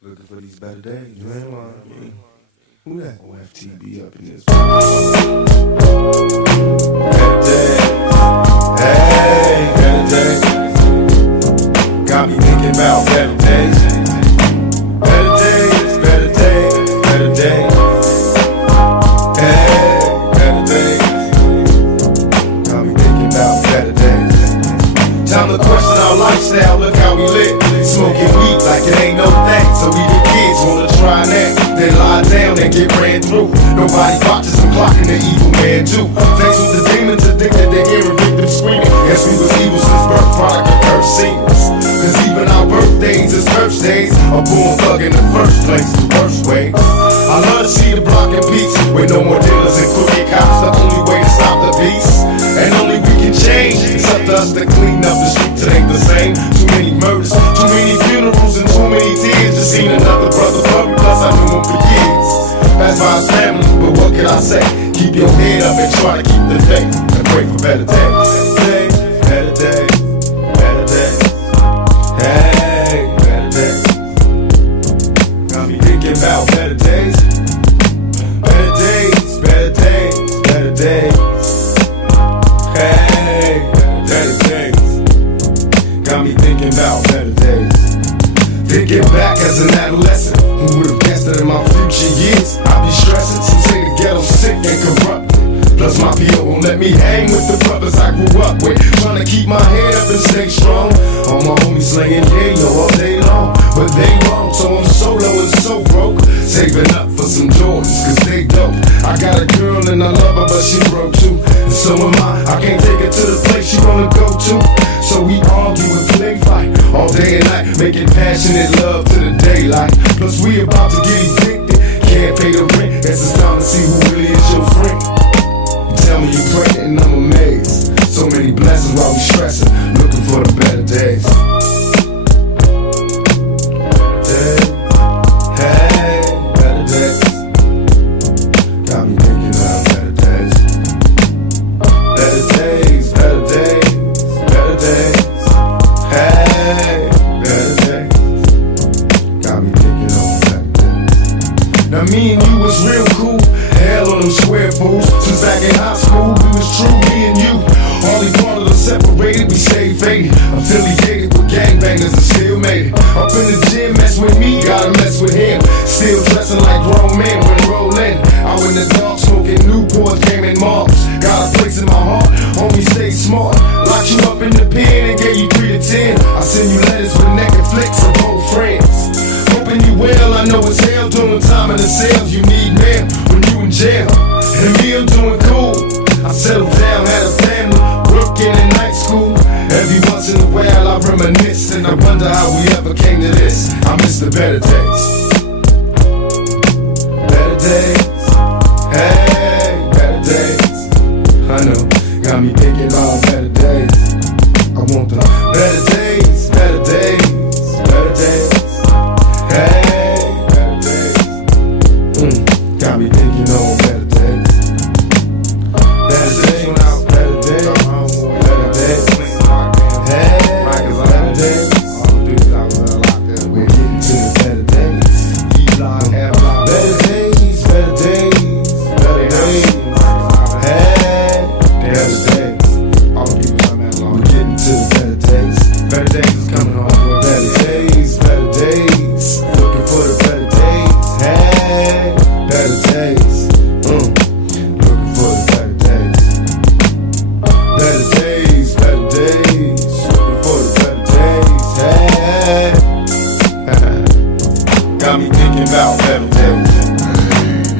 Looking for these better days, you ain't lying. Who that? O.F.T.B up in this. Better days, hey, better days. Got me thinking about better days. Better days, better days, better days. Hey, better days. Got me thinking about better days. Time to question our lifestyle, look how we live. Smoking weed like it ain't no thing. So even kids wanna try that. They lie down and get ran through. Nobody watches them clocking the evil man too. Faced with the demons addicted to hearing victims screaming. Guess we was evil since birth, product of curse seniors. Cause even our birthdays is curse days. A born thug in the first place, the worst ways. I love to see the block in peace, with no more dealers and crooked cops. The only way to stop the beast, and only we can change. It's up to us to clean up the streets, it ain't the same. Too many murders, too many funerals, and too many tears. Just seen another brother buried, plus I knew him for years. Passed by his family, but what can I say? Keep your head up and try to keep the faith, and pray for better days. Better days, better days. Hey, better days. Got me thinking about better days. Better days, better days, better days. Hey, better days. Got me thinking about better days. Thinking back as an adolescent, who would've guessed that in my future years I'd be stressing? Some say the ghetto's sick and corrupted. Plus my PO won't let me hang with the brothers I grew up with. Trying to keep my head up and stay strong. All my homies slaying all day long, but they wrong, so I'm solo and so broke. Saving up for some Jordans, cause they dope. I got a girl and I love her, but she broke too. And so am I can't take her to the place she wanna go to. So we argue and play fight all day and night, making passionate love to the daylight. Plus we about to get evicted, can't pay the rent. Guess it's time to see who really is your friend. You tell me you pregnant and I'm amazed. So many blessings while we stressing, looking for the better days. Better days, hey, better days. Got me thinking about better days. Better days, better days, better days. Hey, better days. Got me thinking on better days. Now me and you was real cool. Hell on them square fools. Since back in high school, we was true, me and you. Only part of us separated, we stayed faded. Affiliated with gangbangers and still made it. Up in the gym, mess with me, gotta mess with him. Still dressing like grown men when rolling. Out in the dark, smoking Newports, gaming marks. Got a place in my heart, homie, stay smart. Locked you up in the pen and gave you 3 to 10. I send you letters with naked flicks of old friends. Hoping you well, I know it's hell doing time in the cells. You need mail when you in jail. And me, I'm doing cool. I settled down, had a family, working in night school. Every once in a while I reminisce, and I wonder how we ever came to this. I miss the better days. Better days, hey, better days. I know, got me thinking about better days. I want the better days, better days, better days. Hey, better days. Got me thinking on better days. Better days, better days, better days. Hey, better days. We're getting to the better days. Better days, better days, better days. Hey, better days. We're getting to the better days. Better days is coming on. Better days, better days. Looking for the better days. Hey, better days. Looking for the better days. Better days, better days. Looking for the better days. Hey. Got me thinking about better days.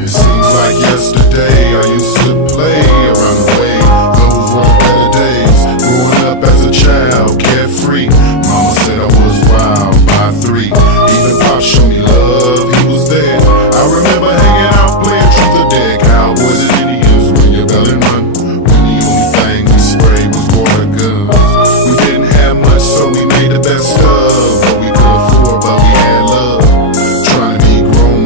It seems like yesterday I used to play around the way. Those were better days. Growing up as a child, carefree. Mama said I was wild by 3. Even Pop showed me love, he was there. I remember hanging out playing truth or dare. Cowboys and Indians, ring your bell and run. When the only thing we sprayed was water guns. We didn't have much, so we made the best of what we could afford, but we had love. Trying to be grown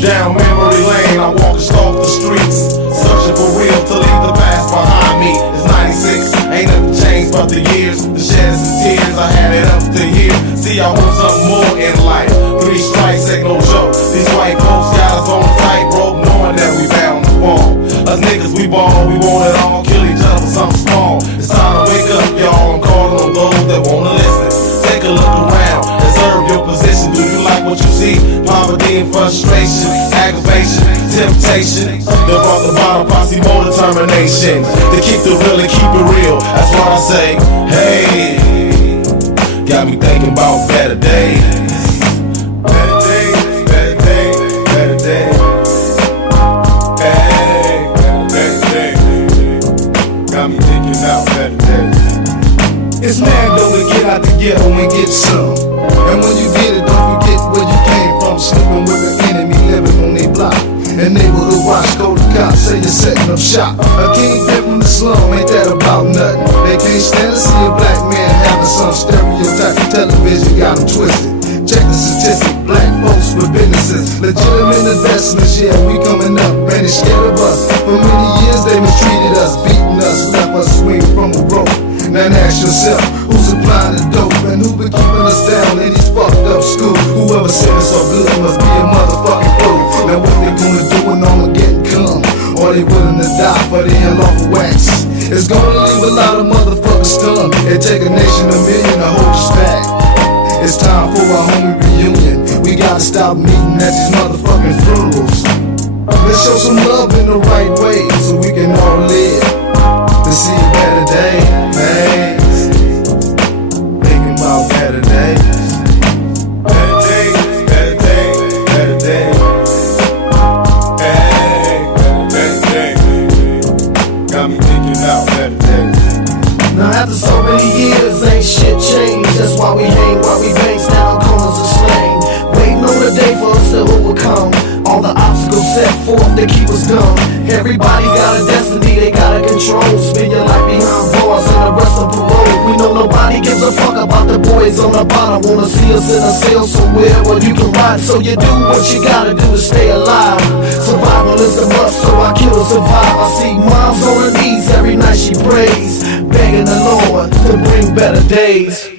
Down memory lane, I walk and stalk the streets, searching for real to leave the past behind me. It's 96, ain't nothing changed but the years, the sheds and tears. I had it up to here. See, I want something more in life. 3 strikes ain't no joke. These white folks got us on a tightrope, knowing that we bound to fall. Us niggas, we ball, we want it all. Kill each other for something small. It's time to wake up, y'all. I'm calling on those that wanna listen. Take a look around, observe your position. Do you like what you see? Poverty and frustration, aggravation, temptation. The brought the bottom, posse more determination to keep the real and keep it real. That's why I say, hey, got me thinking about better days. Better days, better days, better days. Hey, better days. Got me thinking about better days. It's mad though to get out the ghetto and get some. And when you get it, don't forget where you came from. Sleeping with an enemy living on their block. And neighborhood watch, go to cops, say you're setting up shop. A kingpin from the slum, ain't that about nothing. They can't stand to see a black man having some stereotype. Television got them twisted. Check the statistic, black folks with businesses, legitimate investments, yeah, we coming up, and they scared of us. For many years they mistreated us, beating us, left us swinging from a rope. Now ask yourself, who's supplying the dope and who been keeping us down in these fucked up schools? Whoever said it's so good must be a motherfucking fool. Now what they gonna do when Armageddon come? Or they willing to die for the unlawful wax? It's gonna leave a lot of motherfuckers stunned. It take a nation a million to hold us back. It's time for a homie reunion. We gotta stop meeting at these motherfucking funerals. Let's show some love in the right way so we can all live to see a better day, man. Thinking about better days. Better days, better days, better days. Hey, better days. Got me thinking about better days. Now after so many years, ain't shit changed. That's why we hang, why we bang, stand on corners and slang. Waiting on the day for us to overcome all the obstacles set forth that keep us dumb. Everybody got a destiny, they gotta control. Spend your life behind bars and the rest of parole. We know nobody gives a fuck about the boys on the bottom. Wanna see us in a cell somewhere where you can ride. So you do what you gotta do to stay alive. Survival is a must, so I kill to survive. I see moms on her knees every night she prays, begging the Lord to bring better days.